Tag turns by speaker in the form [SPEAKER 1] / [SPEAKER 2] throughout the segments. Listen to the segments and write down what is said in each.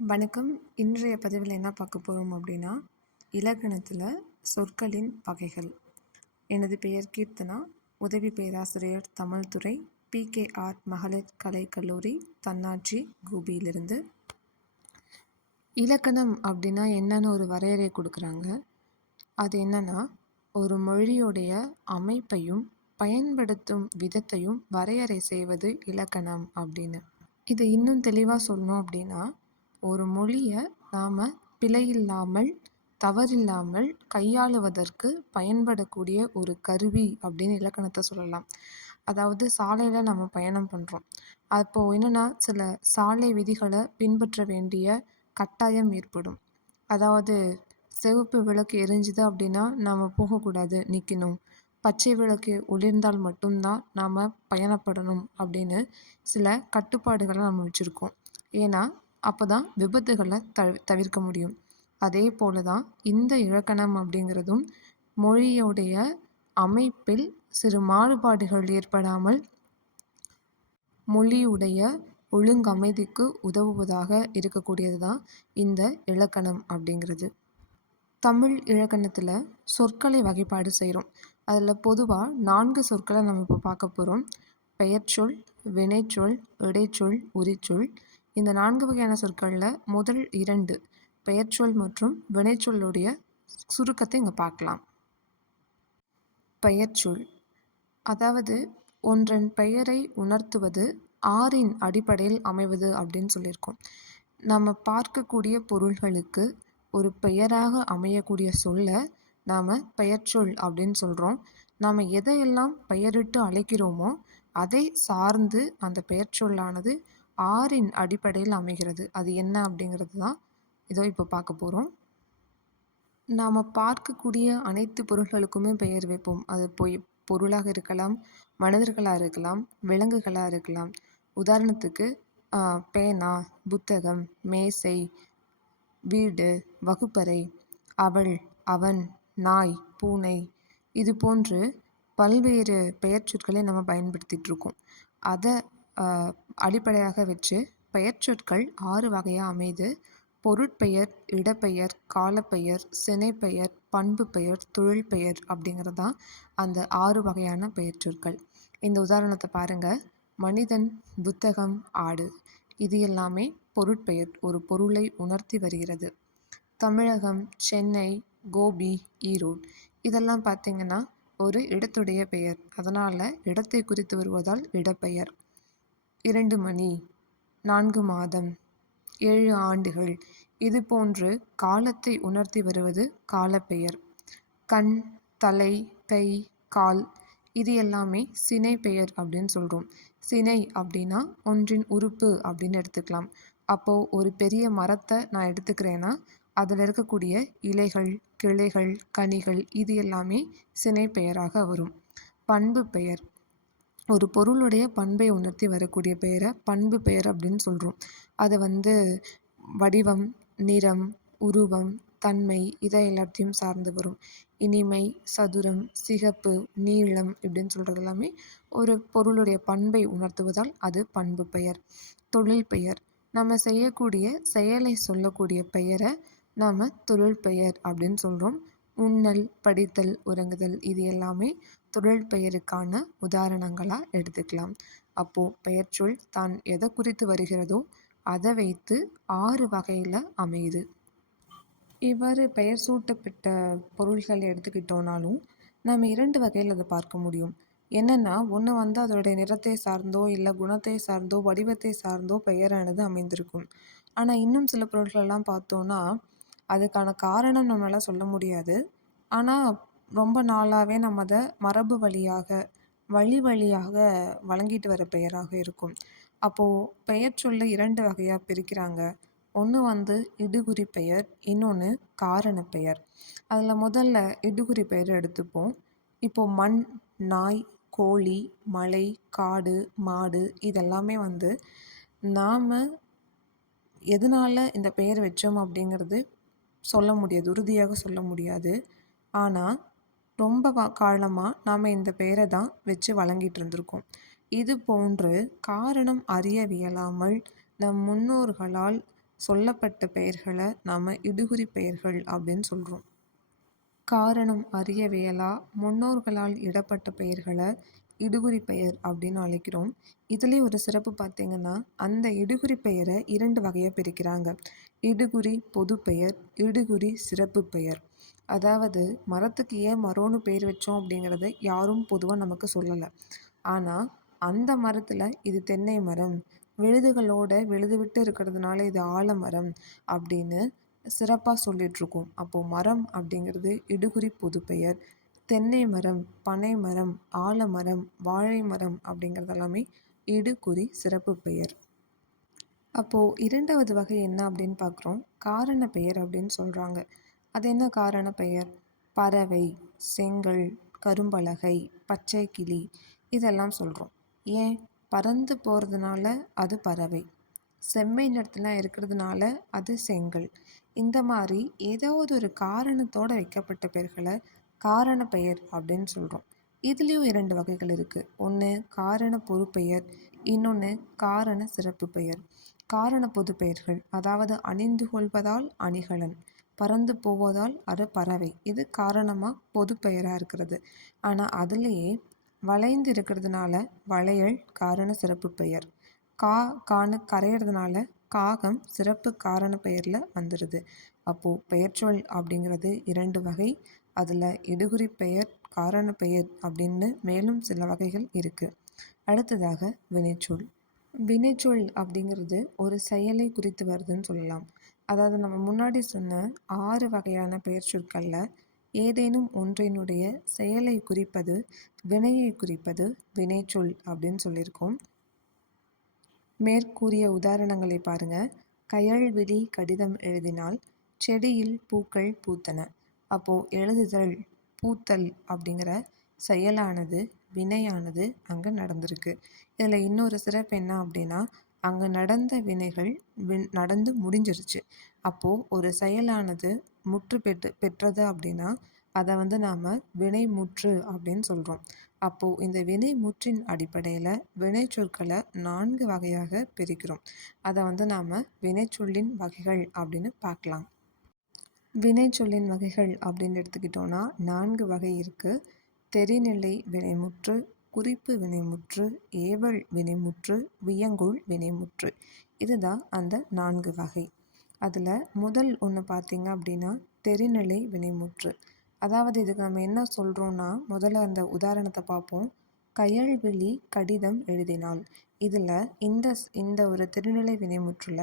[SPEAKER 1] வணக்கம். இன்றைய பதிவில் என்ன பார்க்க போகிறோம் அப்படின்னா இலக்கணத்தில் சொற்களின் வகைகள். எனது பெயர் கீர்த்தனா. உதவி பேராசிரியர் தமிழ்துறை பிகேஆர் மகளிர் கலை கல்லூரி தன்னாட்சி கோபியிலிருந்து. இலக்கணம் அப்படின்னா என்னன்னு ஒரு வரையறை கொடுக்குறாங்க. அது என்னன்னா ஒரு மொழியுடைய அமைப்பையும் பயன்படுத்தும் விதத்தையும் வரையறை செய்வது இலக்கணம் அப்படின்னு. இதை இன்னும் தெளிவாக சொல்லணும் அப்படின்னா ஒரு மொழியை நாம் பிழையில்லாமல் தவறில்லாமல் கையாளுவதற்கு பயன்படக்கூடிய ஒரு கருவி அப்படின்னு இலக்கணத்தை சொல்லலாம். அதாவது சாலையில் நம்ம பயணம் பண்ணுறோம் அப்போது என்னென்னா சில சாலை விதிகளை பின்பற்ற வேண்டிய கட்டாயம் ஏற்படும். அதாவது சிவப்பு விளக்கு எரிஞ்சுது அப்படின்னா நாம் போகக்கூடாது நிற்கணும் பச்சை விளக்கு ஒளிர்ந்தால் மட்டும்தான் நாம் பயணப்படணும் அப்படின்னு சில கட்டுப்பாடுகளை நம்ம வச்சுருக்கோம். ஏன்னா அப்போ தான் விபத்துகளை தவி தவிர்க்க முடியும். அதே போல தான் இந்த இலக்கணம் அப்படிங்கிறதும் மொழியோடைய அமைப்பில் சிறு மாறுபாடுகள் ஏற்படாமல் மொழியுடைய ஒழுங்கமைதிக்கு உதவுவதாக இருக்கக்கூடியது தான் இந்த இலக்கணம் அப்படிங்கிறது. தமிழ் இலக்கணத்தில் சொற்களை வகைப்பாடு செய்கிறோம் அதில் பொதுவாக நான்கு சொற்களை நம்ம இப்போ பார்க்க போகிறோம் பெயர்ச்சொல் வினைச்சொல் இடைச்சொல் உரிச்சொல் இந்த நான்கு வகையான சொற்களில் முதல் இரண்டு பெயர்ச்சொல் மற்றும் வினைச்சொல்லுடைய சுருக்கத்தை இங்கே பார்க்கலாம். பெயர்ச்சொல் அதாவது ஒன்றன் பெயரை உணர்த்துவது ஆறின் அடிப்படையில் அமைவது அப்படின்னு சொல்லியிருக்கோம். நம்ம பார்க்கக்கூடிய பொருள்களுக்கு ஒரு பெயராக அமையக்கூடிய சொல்லை நாம் பெயர்ச்சொல் அப்படின்னு சொல்கிறோம் நாம் எதையெல்லாம் பெயரிட்டு அழைக்கிறோமோ அதை சார்ந்து அந்த பெயர்ச்சொல்லானது ஆறின் அடிப்படையில் அமைகிறது. அது என்ன அப்படிங்கிறது தான் இதோ இப்போ பார்க்க போகிறோம் நாம் பார்க்கக்கூடிய அனைத்து பொருள்களுக்குமே பெயர் வைப்போம். அது பொய் பொருளாக இருக்கலாம் மனிதர்களாக இருக்கலாம் விலங்குகளாக இருக்கலாம். உதாரணத்துக்கு பேனா புத்தகம் மேசை வீடு வகுப்பறை அவள் அவன் நாய் பூனை இது போன்று பல்வேறு பெயர் சொற்களை நம்ம பயன்படுத்திகிட்ருக்கோம் அதை அடிப்படையாக வச்சு பெயர்ச்சொற்கள் ஆறு வகையாக அமைது. பொருட்பெயர் இடப்பெயர் காலப்பெயர் சினைப்பெயர் பண்பு பெயர் தொழில் பெயர் அப்படிங்கிறது தான் அந்த ஆறு வகையான பெயர்ச்சொற்கள். இந்த உதாரணத்தை பாருங்கள் மனிதன் புத்தகம் ஆடு. இது எல்லாமே பொருட்பெயர் ஒரு பொருளை உணர்த்தி வருகிறது. தமிழகம் சென்னை கோபி ஈரோடு. இதெல்லாம் பார்த்திங்கன்னா ஒரு இடத்துடைய பெயர். அதனால் இடத்தை குறித்து வருவதால் இடப்பெயர். இரண்டு மணி நான்கு மாதம் ஏழு ஆண்டுகள். இது போன்று காலத்தை உணர்த்தி வருவது காலப்பெயர். கண் தலை கை கால் இது எல்லாமே சினை பெயர் அப்படின்னு சொல்கிறோம் சினை அப்படின்னா ஒன்றின் உறுப்பு அப்படின்னு எடுத்துக்கலாம். அப்போது ஒரு பெரிய மரத்தை நான் எடுத்துக்கிறேன்னா அதில் இருக்கக்கூடிய இலைகள் கிளைகள் கனிகள் இது எல்லாமே சினை பெயராக வரும். பண்பு பெயர். ஒரு பொருளுடைய பண்பை உணர்த்தி வரக்கூடிய பெயரை பண்பு பெயர் அப்படின்னு சொல்கிறோம் அதை வந்து வடிவம் நிறம் உருவம் தன்மை இதை எல்லாத்தையும் சார்ந்து வரும். இனிமை சதுரம் சிகப்பு நீளம் இப்படின்னு சொல்கிறது எல்லாமே ஒரு பொருளுடைய பண்பை உணர்த்துவதால் அது பண்பு பெயர். தொழில் பெயர். நம்ம செய்யக்கூடிய செயலை சொல்லக்கூடிய பெயரை நாம் தொழில் பெயர் அப்படின்னு சொல்கிறோம் உண்ணல் படித்தல் உறங்குதல் இது எல்லாமே தொழில் பெயருக்கான உதாரணங்களாக எடுத்துக்கலாம். அப்போது பெயர்ச்சொல் தான் எதை குறித்து வருகிறதோ அதை வைத்து ஆறு வகையில் அமையுது. இவ்வாறு பெயர் சூட்டப்பட்ட பொருள்களை எடுத்துக்கிட்டோனாலும் நம்ம இரண்டு வகையில் அதை பார்க்க முடியும். என்னென்னா ஒன்று வந்து அதோடைய நிறத்தை சார்ந்தோ இல்லை குணத்தை சார்ந்தோ வடிவத்தை சார்ந்தோ பெயரானது அமைந்திருக்கும். ஆனால் இன்னும் சில பொருட்களெல்லாம் பார்த்தோன்னா அதுக்கான காரணம் நம்மளால் சொல்ல முடியாது. ஆனால் ரொம்ப நாளாகவே நம்ம அதை மரபு வழியாக வழி வழியாக வழங்கிட்டு வர பெயராக இருக்கும். அப்போது பெயர் சொல்ல இரண்டு வகையாக பிரிக்கிறாங்க. ஒன்று வந்து இடுகுறி பெயர் இன்னொன்று காரண பெயர். அதில் முதல்ல இடுகுறி பெயர் எடுத்துப்போம். இப்போது மண் நாய் கோழி மலை காடு மாடு இதெல்லாமே வந்து நாம் எதனால் இந்த பெயர் வச்சோம் அப்படிங்கிறது சொல்ல முடியாது உறுதியாக சொல்ல முடியாது. ஆனால் ரொம்ப காலமாக நாம் இந்த பெயரை தான் வச்சு வழங்கிட்டு இருந்திருக்கோம். இது போன்று காரணம் அறியவியலாமல் நம் முன்னோர்களால் சொல்லப்பட்ட பெயர்களை நாம் இடுகுறி பெயர்கள் அப்படின்னு சொல்கிறோம் காரணம் அறியவியலா முன்னோர்களால் இடப்பட்ட பெயர்களை இடுகுறி பெயர் அப்படின்னு அழைக்கிறோம். இதுலேயும் ஒரு சிறப்பு பார்த்திங்கன்னா அந்த இடுகுறி பெயரை இரண்டு வகையாக பிரிக்கிறாங்க. இடுகுறி பொது பெயர் இடுகுறி சிறப்பு பெயர். அதாவது மரத்துக்கு ஏன் மரம்னு பேர் வச்சோம் அப்படிங்கிறத யாரும் பொதுவாக நமக்கு சொல்லலை. ஆனால் அந்த மரத்தில் இது தென்னை மரம் விழுதுகளோட விழுது விட்டு இருக்கிறதுனால இது ஆலமரம் அப்படின்னு சிறப்பாக சொல்லிகிட்ருக்கோம் அப்போது மரம் அப்படிங்கிறது இடுகுறி பொது பெயர். தென்னை மரம் பனை மரம் ஆலமரம் வாழை மரம் அப்படிங்கிறது எல்லாமே இடுகுறி சிறப்பு பெயர். அப்போது இரண்டாவது வகை என்ன அப்படின்னு பார்க்குறோம் காரண பெயர் அப்படின்னு சொல்கிறாங்க அது என்ன காரண பெயர்? பறவை செங்கல் கரும்பலகை பச்சை கிளி இதெல்லாம் சொல்கிறோம் ஏன்? பறந்து போகிறதுனால அது பறவை. செம்மை நிறத்தில் இருக்கிறதுனால அது செங்கல். இந்த மாதிரி ஏதாவது ஒரு காரணத்தோடு வைக்கப்பட்ட பெயர்களை காரண பெயர் அப்படின்னு சொல்கிறோம் இதுலேயும் இரண்டு வகைகள் இருக்குது ஒன்று காரண பொறுப்பெயர் இன்னொன்று காரண சிறப்பு பெயர். காரண பொது பெயர்கள் அதாவது அணிந்து கொள்வதால் அணிகலன். பறந்து போவதால் அது பறவை. இது காரணமாக பொது பெயராக இருக்கிறது. ஆனால் அதுலேயே வளைந்து இருக்கிறதுனால வளையல் காரண சிறப்பு பெயர். கா காணு கரையிறதுனால காகம் சிறப்பு காரண பெயரில் வந்துடுது அப்போது பெயர்ச்சொல் அப்படிங்கிறது இரண்டு வகை. அதில் இடுகுறி பெயர் காரண பெயர் அப்படின்னு மேலும் சில வகைகள் இருக்குது அடுத்ததாக வினைச்சொல். வினைச்சொல் அப்படிங்கிறது ஒரு செயலை குறித்து வருதுன்னு சொல்லலாம். அதாவது நம்ம முன்னாடி சொன்ன ஆறு வகையான பெயர்ச்சொற்களில் ஏதேனும் ஒன்றினுடைய செயலை குறிப்பது வினையை குறிப்பது வினைச்சொல் அப்படின்னு சொல்லியிருக்கோம். மேற்கூறிய உதாரணங்களை பாருங்க. கயல்விழி கடிதம் எழுதினால் செடியில் பூக்கள் பூத்தன. அப்போது எழுதுதல் பூத்தல் அப்படிங்கிற செயலானது வினையானது அங்கே நடந்திருக்கு. இதில் இன்னொரு சிறப்பு என்ன அப்படின்னா அங்கே நடந்த வினைகள் வின் நடந்து முடிஞ்சிருச்சு. அப்போது ஒரு செயலானது முற்று பெற்று பெற்றது அப்படின்னா அதை வந்து நாம் வினை முற்று அப்படின்னு சொல்கிறோம் அப்போது இந்த வினை முற்றின் அடிப்படையில் வினை சொற்களை நான்கு வகையாக பிரிக்கிறோம். அதை வந்து நாம் வினைச்சொல்லின் வகைகள் அப்படின்னு பார்க்கலாம். வினைச்சொல்லின் வகைகள் அப்படின்னு எடுத்துக்கிட்டோன்னா நான்கு வகை இருக்குது தெரிநிலை வினைமுற்று குறிப்பு வினைமுற்று ஏவல் வினைமுற்று வியங்குள் வினைமுற்று. இதுதான் அந்த நான்கு வகை. அதில் முதல் ஒன்று பார்த்திங்க அப்படின்னா தெரிநிலை வினைமுற்று. அதாவது இதுக்கு நம்ம என்ன சொல்கிறோன்னா முதல்ல அந்த உதாரணத்தை பார்ப்போம். கயல்விழி கடிதம் எழுதினால் இதில் இந்த இந்த ஒரு திருநிலை வினைமுற்றில்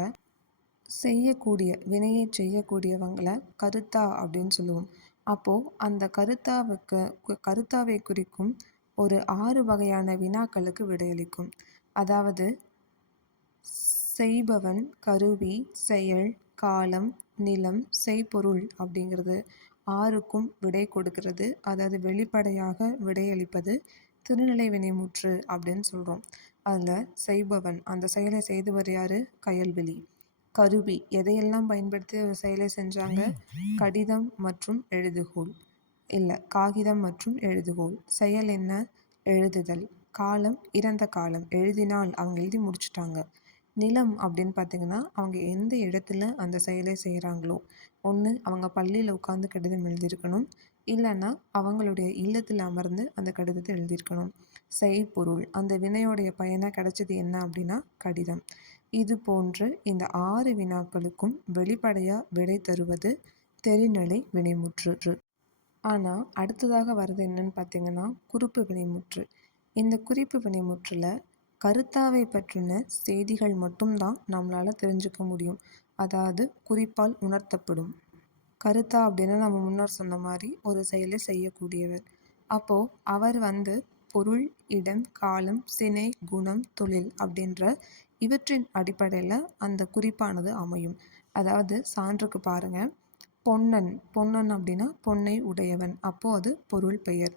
[SPEAKER 1] செய்யக்கூடிய வினையை செய்யக்கூடியவங்களை கருத்தா அப்படின்னு சொல்லுவோம். அப்போது அந்த கருத்தாவுக்கு கருத்தாவை குறிக்கும் ஒரு ஆறு வகையான வினாக்களுக்கு விடையளிக்கும். அதாவது செய்பவன் கருவி செயல் காலம் நிலம் செய்பொருள் அப்படிங்கிறது ஆறுக்கும் விடை கொடுக்கிறது. அதாவது வெளிப்படையாக விடையளிப்பது திருநிலை வினைமுற்று அப்படின்னு சொல்கிறோம் அதில் செய்பவன் அந்த செயலை செய்தவர் யார்? கயல்விழி. கருவி எதையெல்லாம் பயன்படுத்தி ஒரு செயலை செஞ்சாங்க? கடிதம். மற்றும் எழுதுகோல் இல்லை காகிதம் மற்றும் எழுதுகோல் செயல் என்ன? எழுதுதல். காலம் இறந்த காலம். எழுதினால் அவங்க எழுதி முடிச்சுட்டாங்க. நிலம் அப்படின்னு பார்த்தீங்கன்னா அவங்க எந்த இடத்துல அந்த செயலை செய்கிறாங்களோ ஒன்று அவங்க பள்ளியில் உட்காந்து கடிதம் எழுதியிருக்கணும். இல்லைன்னா அவங்களுடைய இல்லத்தில் அமர்ந்து அந்த கடிதத்தை எழுதியிருக்கணும். செய்பொருள். அந்த வினையோடைய பயனாக கிடைச்சது என்ன அப்படின்னா கடிதம். இது போன்று இந்த ஆறு வினாக்களுக்கும் வெளிப்படையாக விடை தருவது தெரிநிலை வினைமுற்று. ஆனால் அடுத்ததாக வர்றது என்னன்னு பார்த்தீங்கன்னா குறிப்பு வினைமுற்று. இந்த குறிப்பு வினைமுற்றில் கருத்தாவை பற்றின செய்திகள் மட்டும்தான் நம்மளால் தெரிஞ்சுக்க முடியும். அதாவது குறிப்பால் உணர்த்தப்படும். கருத்தா அப்படின்னா நம்ம முன்னர் சொன்ன மாதிரி ஒரு செயலை செய்யக்கூடியவர். அப்போது அவர் வந்து பொருள் இடம் காலம் சினை குணம் தொழில் அப்படின்ற இவற்றின் அடிப்படையில் அந்த குறிப்பானது அமையும். அதாவது சான்றுக்கு பாருங்கள் பொன்னன். பொன்னன் அப்படின்னா பொன்னை உடையவன். அப்போது அது பொருள் பெயர்.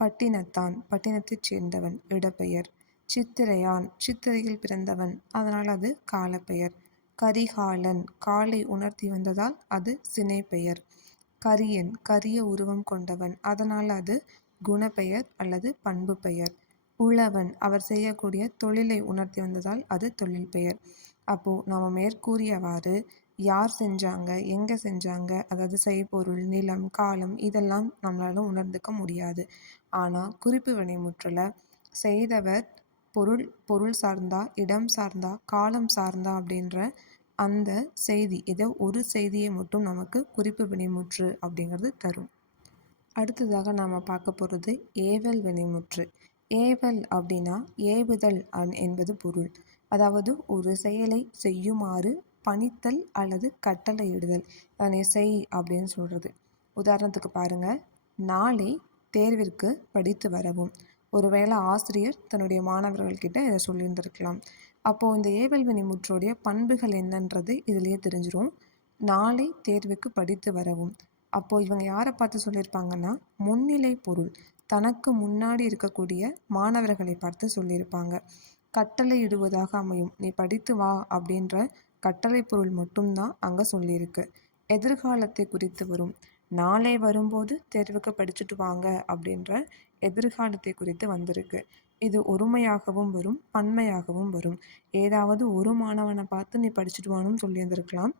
[SPEAKER 1] பட்டினத்தான். பட்டினத்தைச் சேர்ந்தவன். இடப்பெயர். சித்திரையான். சித்திரையில் பிறந்தவன். அதனால் அது காலப்பெயர். கரிகாலன். காலை உணர்த்தி வந்ததால் அது சினை பெயர் கரியன். கரிய உருவம் கொண்டவன். அதனால் அது குணப்பெயர் அல்லது பண்பு பெயர் உழவன். அவர் செய்யக்கூடிய தொழிலை உணர்த்தி வந்ததால் அது தொழில் பெயர். அப்போது நம்ம மேற்கூறியவாறு யார் செஞ்சாங்க எங்கே செஞ்சாங்க அதாவது செய்பொருள் நிலம் காலம் இதெல்லாம் நம்மளால் உணர்ந்துக்க முடியாது. ஆனால் குறிப்பு வினைமுற்றில் செய்தவர் பொருள் பொருள் சார்ந்தா இடம் சார்ந்தா காலம் சார்ந்தா அப்படின்ற அந்த செய்தி ஏதோ ஒரு செய்தியை மட்டும் நமக்கு குறிப்பு வினைமுற்று அப்படிங்கிறது தரும். அடுத்ததாக நாம் பார்க்க போகிறது ஏவல் வினைமுற்று. ஏவல் அப்படின்னா ஏவுதல் என்பது பொருள். அதாவது ஒரு செயலை செய்யுமாறு பணித்தல் அல்லது கட்டளையிடுதல். அதனை செய் அப்படின்னு சொல்கிறது உதாரணத்துக்கு பாருங்கள் நாளை தேர்விற்கு படித்து வரவும். ஒருவேளை ஆசிரியர் தன்னுடைய மாணவர்கள்கிட்ட இதை சொல்லியிருந்திருக்கலாம். அப்போது இந்த ஏவல் முற்றோடைய பண்புகள் என்னன்றது இதுலேயே தெரிஞ்சிடும் நாளை தேர்வுக்கு படித்து வரவும். அப்போது இவங்க யாரை பார்த்து சொல்லியிருப்பாங்கன்னா முன்னிலை பொருள் தனக்கு முன்னாடி இருக்கக்கூடிய மாணவர்களை பார்த்து சொல்லியிருப்பாங்க. கட்டளை இடுவதாக அமையும். நீ படித்து வா அப்படின்ற கட்டளை பொருள் மட்டும்தான் அங்கே சொல்லியிருக்கு. எதிர்காலத்தை குறித்து வரும். நாளை வரும்போது தேர்வுக்கு படிச்சுட்டு வாங்க அப்படின்ற எதிர்காலத்தை குறித்து வந்திருக்கு. இது ஒருமையாகவும் வரும் பன்மையாகவும் வரும். ஏதாவது ஒரு மாணவனை பார்த்து நீ படிச்சுட்டு வானும் சொல்லியிருந்திருக்கலாம்.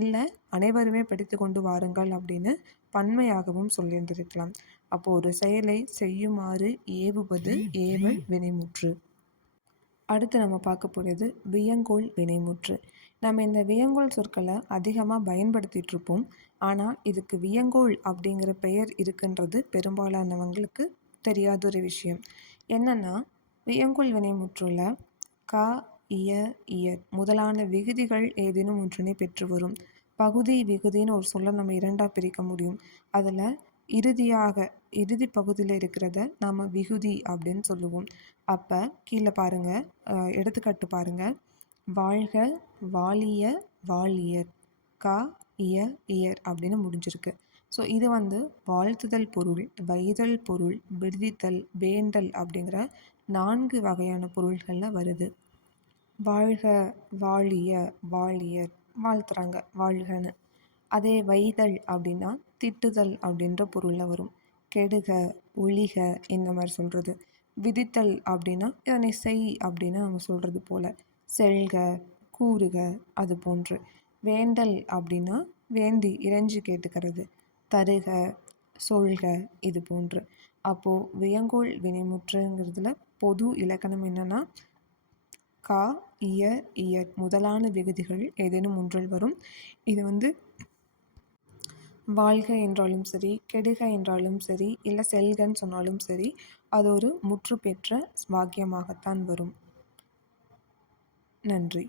[SPEAKER 1] இல்லை அனைவருமே படித்து கொண்டு வாருங்கள் அப்படின்னு பன்மையாகவும் சொல்லியிருந்திருக்கலாம். அப்போது ஒரு செயலை செய்யுமாறு ஏவுவது ஏவல் வினைமுற்று. அடுத்து நம்ம பார்க்க போகிறது வியங்கோல் வினைமுற்று. நம்ம இந்த வியங்கோல் சொற்களை அதிகமாக பயன்படுத்திகிட்ருப்போம் ஆனால் இதுக்கு வியங்கோல் அப்படிங்கிற பெயர் இருக்குன்றது பெரும்பாலானவங்களுக்கு தெரியாத ஒரு விஷயம். என்னென்னா வியங்கோல் வினைமுற்றுள்ள க இய இயர் முதலான விகுதிகள் ஏதேனும் ஒன்றினை பெற்று வரும். பகுதி விகுதின்னு ஒரு சொல்ல நம்ம இரண்டாக பிரிக்க முடியும். அதில் இறுதியாக இறுதி பகுதியில் இருக்கிறத நாம் விகுதி அப்படின்னு சொல்லுவோம். அப்போ கீழே பாருங்கள் எடுத்துக்காட்டு பாருங்கள் வாழ்க வாலிய வாழியர் கா இய இயர் அப்படின்னு முடிஞ்சிருக்கு. ஸோ இது வந்து வாழ்த்துதல் பொருள் வைதல் பொருள் விடுதித்தல் வேண்டல் அப்படிங்கிற நான்கு வகையான பொருள்களில் வருது. வாழ்க வாழிய வாழியர் வாழ்த்துறாங்க வாழ்கன்னு. அதே வைதல் அப்படின்னா திட்டுதல் அப்படின்ற பொருளில் வரும். கெடுக ஒளிக இந்த மாதிரி சொல்கிறது விதித்தல் அப்படின்னா இதனை செய் அப்படின்னு நம்ம சொல்கிறது போல். செல்க கூறுக அது போன்று. வேண்டல் அப்படின்னா வேண்டி இறைஞ்சி கேட்டுக்கிறது. தருக சொல்க இது போன்று. அப்போது வியங்கோள் வினைமுற்றுங்கிறதுல பொது இலக்கணம் என்னென்னா கா இய இயற் முதலான விகுதிகள் ஏதேனும் ஒன்றில் வரும். இது வந்து வாழ்க என்றாலும் சரி கெடுக என்றாலும் சரி இல்லை செல்கன்னு சொன்னாலும் சரி அது ஒரு முற்று பெற்ற வாக்கியமாகத்தான் வரும். நன்றி.